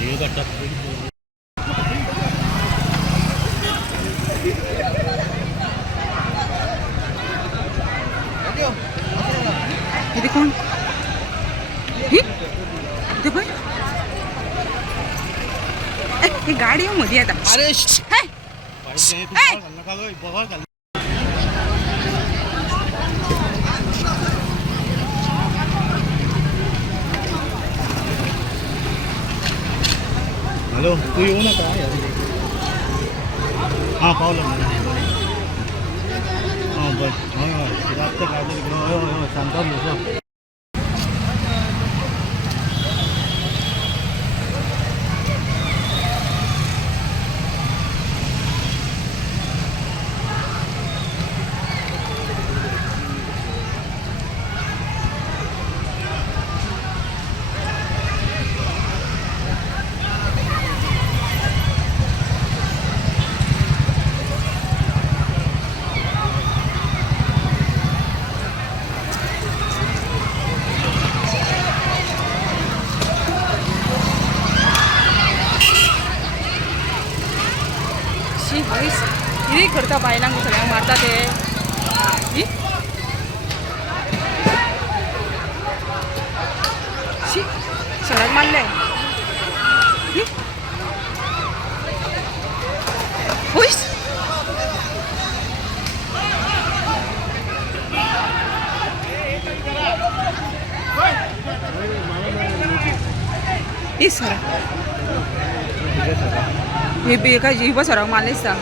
ये देखो देखो ये गाड़ी मध्ये आता अरे हॅलो तू येऊ नका हां पावलं हां बस जास्त काय सांगता किती करता बायलांक सगळ्यांक मारता ते सगळ्यांक मारले पयस सर हे बेका जीव सराक मारले दिसता